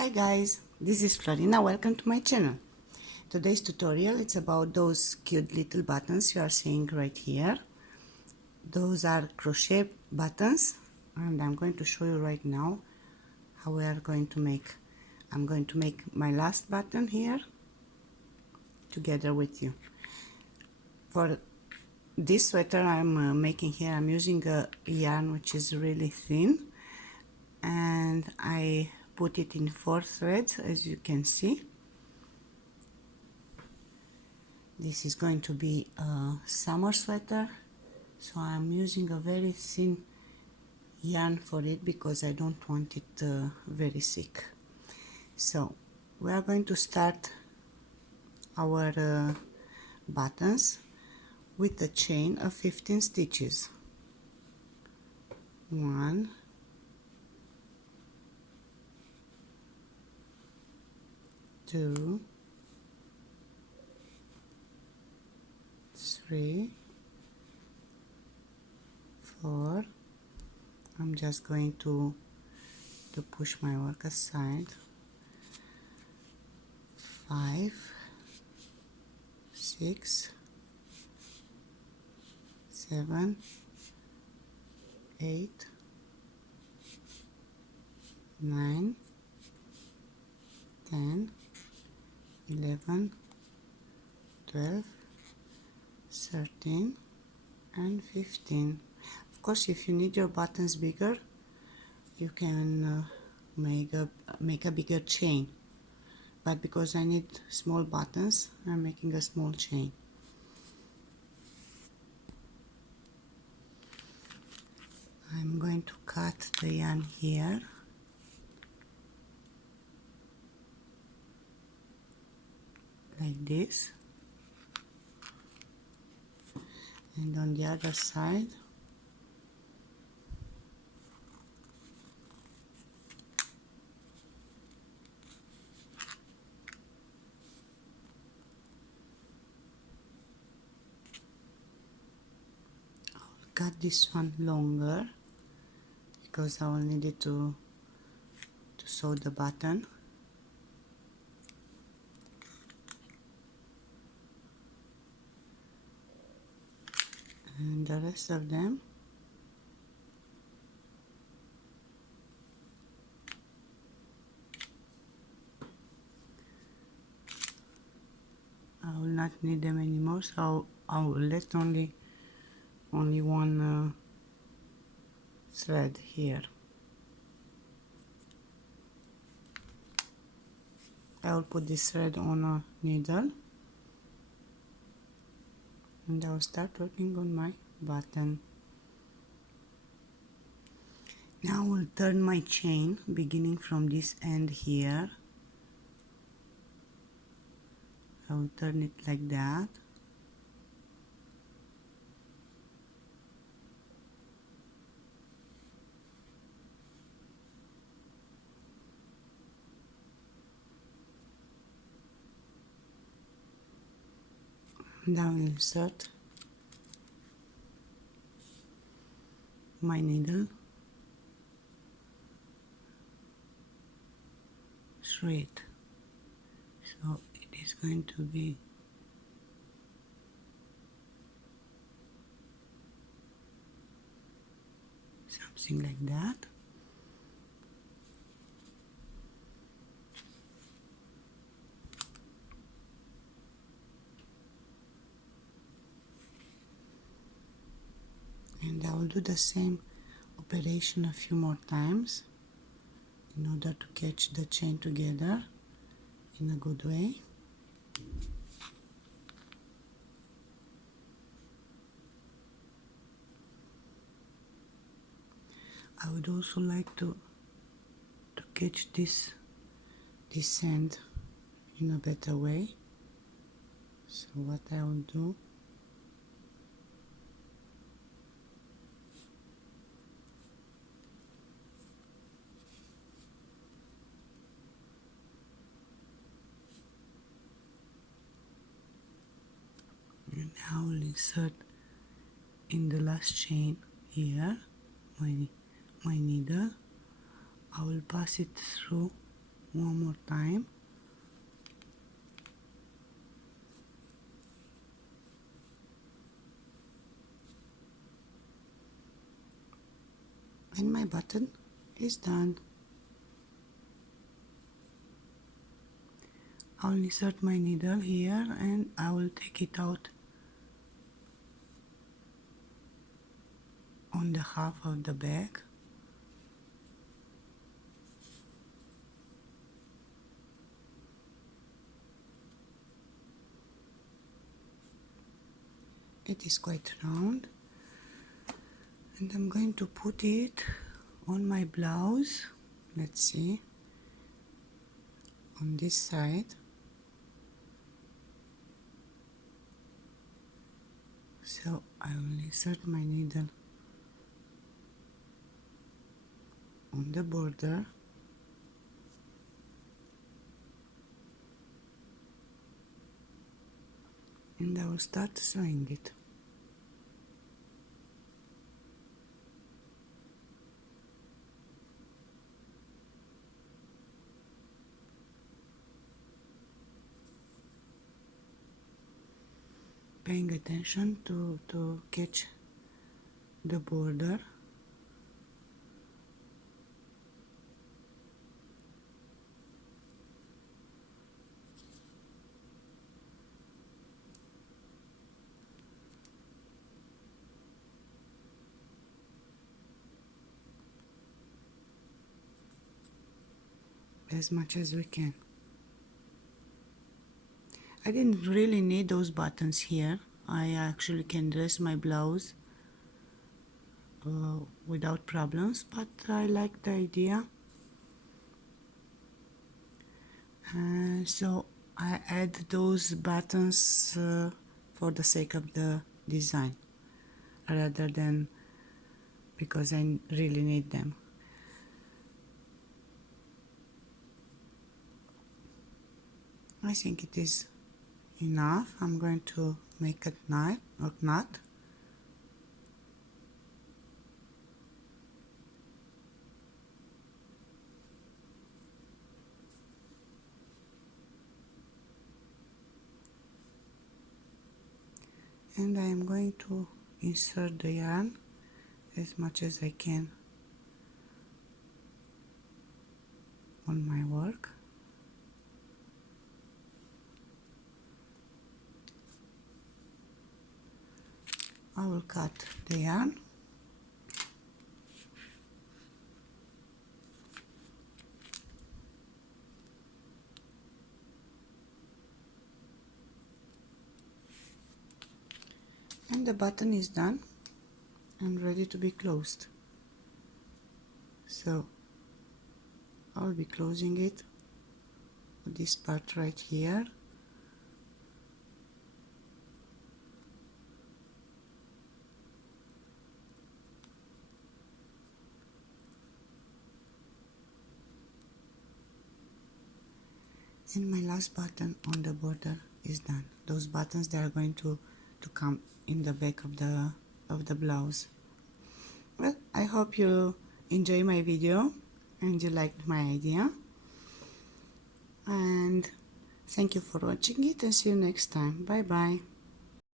Hi guys, this is Florina. Welcome to my channel. Today's tutorial it's about those cute little buttons you are seeing right here. Those are crochet buttons, and I'm going to show you right now how we are going to make. I'm going to make my last button here together with you. For this sweater I'm making here, I'm using a yarn which is really thin, and I put it in 4 threads, as you can see. This is going to be a summer sweater, so I'm using a very thin yarn for it because I don't want it very thick. So we are going to start our buttons with a chain of 15 stitches. 1, 2, 3, 4. I'm just going to push my work aside. 5, 6, 7, 8, 9, 10, 11, 12, 13, and 15. Of course, if you need your buttons bigger, you can make a bigger chain. But because I need small buttons, I'm making a small chain. I'm going to cut the yarn here. Like this. And on the other side, I'll cut this one longer because I will need it to sew the button. And the rest of them I will not need them anymore, so I will let only one thread here. I will put this thread on a needle and I will start working on my button. Now I will turn my chain beginning from this end here. I will turn it like that. And I will insert my needle through it. So it is going to be something like that. And I will do the same operation a few more times in order to catch the chain together in a good way. I would also like to catch this end in a better way. So what I will do, and I will insert in the last chain here my needle. I will pass it through one more time. And my button is done. I'll insert my needle here and I will take it out on the half of the back. It is quite round, and I'm going to put it on my blouse. Let's see, on this side. So I will insert my needle on the border, and I will start sewing it. Paying attention to catch the border. As much as we can. I didn't really need those buttons here. I actually can dress my blouse without problems, but I like the idea. So I add those buttons for the sake of the design, rather than because I really need them. I think it is enough. I'm going to make a knot. And I am going to insert the yarn as much as I can on my work. I will cut the yarn. And the button is done and ready to be closed. So I'll be closing it with this part right here. And my last button on the border is done. Those buttons, they are going to come in the back of the blouse. Well, I hope you enjoy my video and you liked my idea. And thank you for watching it, and see you next time. Bye bye.